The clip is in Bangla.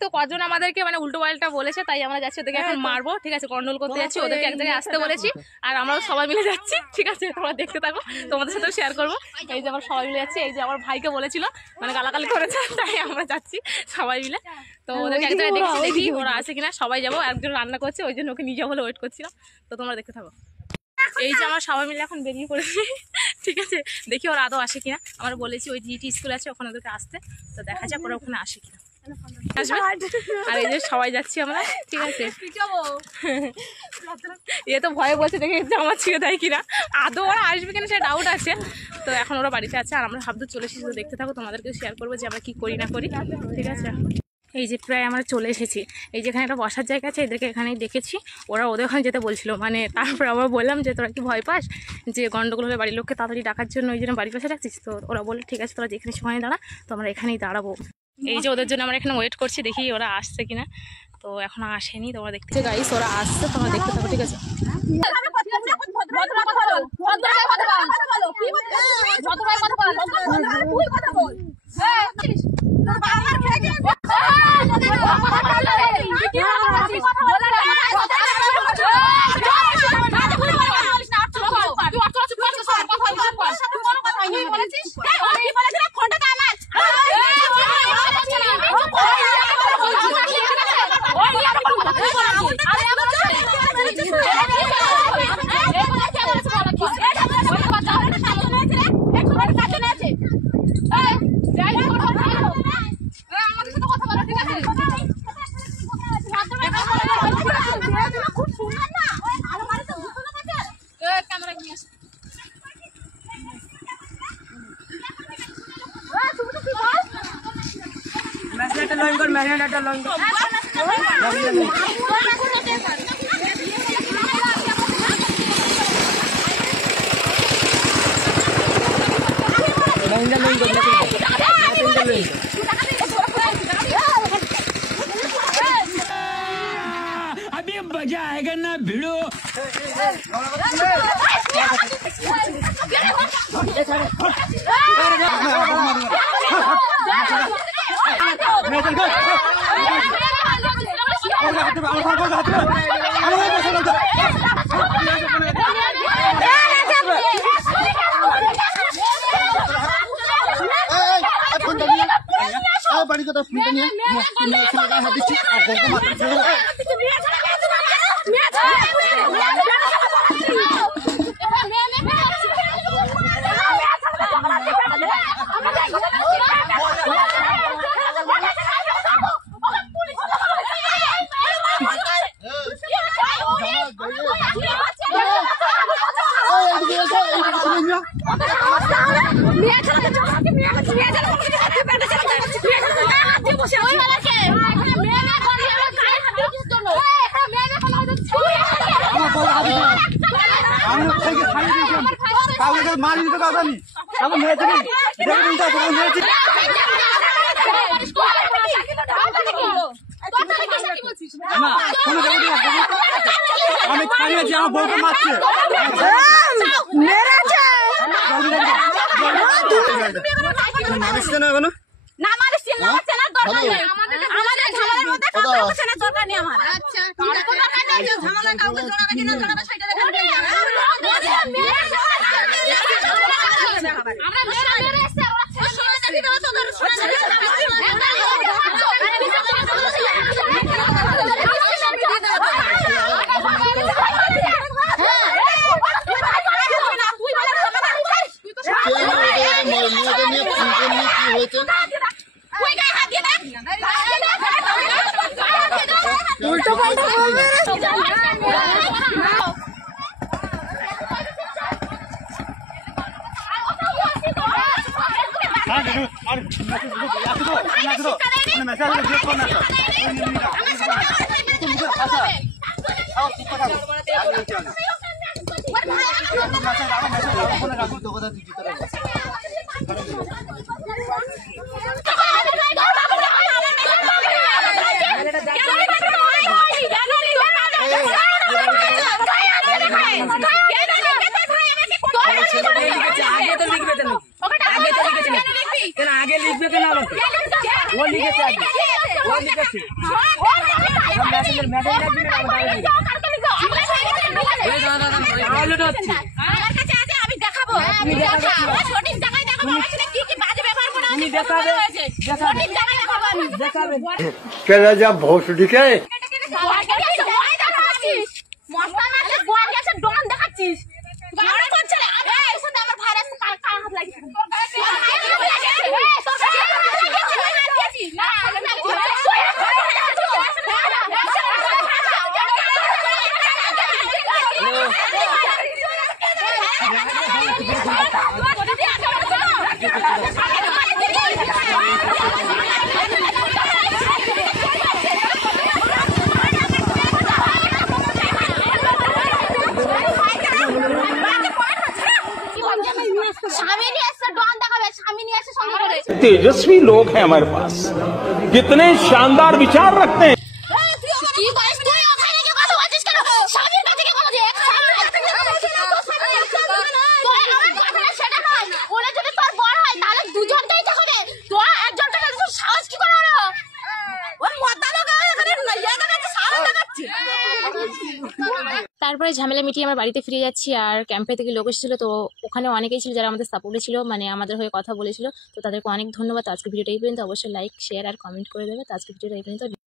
তো কজন আমাদেরকে মানে উল্টো পাল্টা বলেছে, তাই আমরা যাচ্ছি ওদেরকে এখন মারবো। ঠিক আছে, গন্ডগোল করতে যাচ্ছি, ওদেরকে এক জায়গায় আসতে বলেছি আর আমরাও সবাই মিলে যাচ্ছি। ঠিক আছে, তোমরা দেখতে থাকো, তোমাদের সাথেও শেয়ার করবো। এই যে আমরা সবাই মিলে যাচ্ছি, এই যে আমার ভাইকে বলেছিল মানে গালাগালি করেছে, তাই আমরা যাচ্ছি সবাই মিলে। তো ওদেরকে এক জায়গায় দেখছি, দেখি ওরা আসে কিনা। সবাই যাবো, একজন রান্না করছে, ওই জন্য ওকে নিয়ে যাবো বলে ওয়েট করছিলাম। তো তোমরা দেখতে থাকো। এই যে আমরা সবাই মিলে এখন বেরিয়ে পড়েছি। ঠিক আছে, দেখি ওরা আদৌ আসে কিনা। আমরা বলেছি ওই জিটি স্কুল আছে ওখানে ওদেরকে আসতে, তো দেখা যাক ওরা ওখানে আসে কিনা। আসবে। আর এই যে সবাই যাচ্ছি আমরা। ঠিক আছে, এ তো ভয়ে বলছে দেখে আমার ছিঁড়ে দেয় কিনা, আদৌ ওরা আসবে কিনা সে ডাউট আছে। তো এখন ওরা বাড়িতে আছে আর আমরা হাবদূর চলে এসেছি। তো দেখতে থাকো, তোমাদেরকেও শেয়ার করবো যে আমরা কি করি না করি। ঠিক আছে, এই যে প্রায় আমরা চলে এসেছি। এই যেখানে একটা বসার জায়গা আছে, এদেরকে এখানেই দেখেছি। ওরা ওদের ওখানে যেতে বলছিল, মানে তারপর আমরা বললাম যে তোরা কি ভয় পাস যে গন্ডগোল হলে বাড়ির লোককে তাড়াতাড়ি ডাকার জন্য ওই জন্য বাড়ির পাশে রাখছিস? তো ওরা বলে ঠিক আছে তোরা যেখানে সময় দাঁড়া, তো আমরা এখানেই দাঁড়াবো। এই যে ওদের জন্য আমরা এখানে ওয়েট করছি, দেখি ওরা আসছে কিনা। তো এখনো আসেনি, তোমরা দেখতে গাইস ওরা আসছে, তোমরা দেখতে থাকো। ঠিক আছে, अभी मजा आएगा ना भिड़ो। বাড়ি কথা শুনতে নিয়ে হাত দিচ্ছি মারি দিতে পারবো আমি আমার মেয়ে তুমি আমি খাইয়েছি আমার বউকে মারছে মানুষ কেন এখনো না মানুষ চিল্লাচ্ছে না দরকার নেই আমাদের ঝামেলার মধ্যে কাউকে বসানোর দরকার নেই আমার আচ্ছা ঠিক আছে দরকার নেই যে ঝামেলা কাউকে জড়াবে কিনা জড়াবে সেটা দেখে আমরা মেরে এসে ওরা ছেলে শুনে যাবি তো তোদের শুনে যাবি উল্টো পাল্টা বলবে আগে লিখবে লিখেছে না আমাকে ও লিখেছে আগে ও লিখেছে মেসেজ লাগবে না তাহলে তো হচ্ছে আমার কাছে আছে আমি দেখাবো আমি দেখাবো সঠিক জায়গায় দেখাবো আমার সাথে কি কি বাজে ব্যবহার করা তুমি হয়েছে দেখাবে সঠিক জায়গায় দেখাবো আমি দেখাবে কেলা যা ভোসডি কে মস্তান আছে গোয়াল গেছে ডন দেখাচ্ছিস মারা করছে না আমি এর সাথে আমার ভাইরাস কার হাত লাগিয়েছে স্বামী নিয়ে এসে ডন দেখাবে স্বামী নিয়ে এসে সঙ্গে করে तेजस्वी लोग हैं हमारे पास कितने शानदार विचार रखते हैं কি করিস তুই ওখানে গিয়ে কথা বলছিস কেন স্বামীর কাছে গিয়ে কথা বলছিস স্বামীর কাছে গিয়ে কথা বলছিস তো আমার কথা সেটা নয় ওরা যদি তোর বড় হয় তাহলে দুজনকেই দেখাবে তো একজনকে তো সাহস কি করে হলো ওই মদ্দা লোক এখানে ইয়া দেখাচ্ছে সাহস দেখাচ্ছে তারপরে ঝামেলা মিটিয়ে আমার বাড়িতে ফিরে যাচ্ছি। আর ক্যাম্পে থেকে লোক এসেছিলো, তো ওখানে অনেকেই ছিল যারা আমাদের সাপোর্টে ছিল, মানে আমাদের হয়ে কথা বলেছিল। তো তাদেরকে অনেক ধন্যবাদ। আজকে ভিডিওটা এই পর্যন্ত। অবশ্যই লাইক শেয়ার আর কমেন্ট করে দেবে। তো আজকে ভিডিওটা এই পর্যন্ত।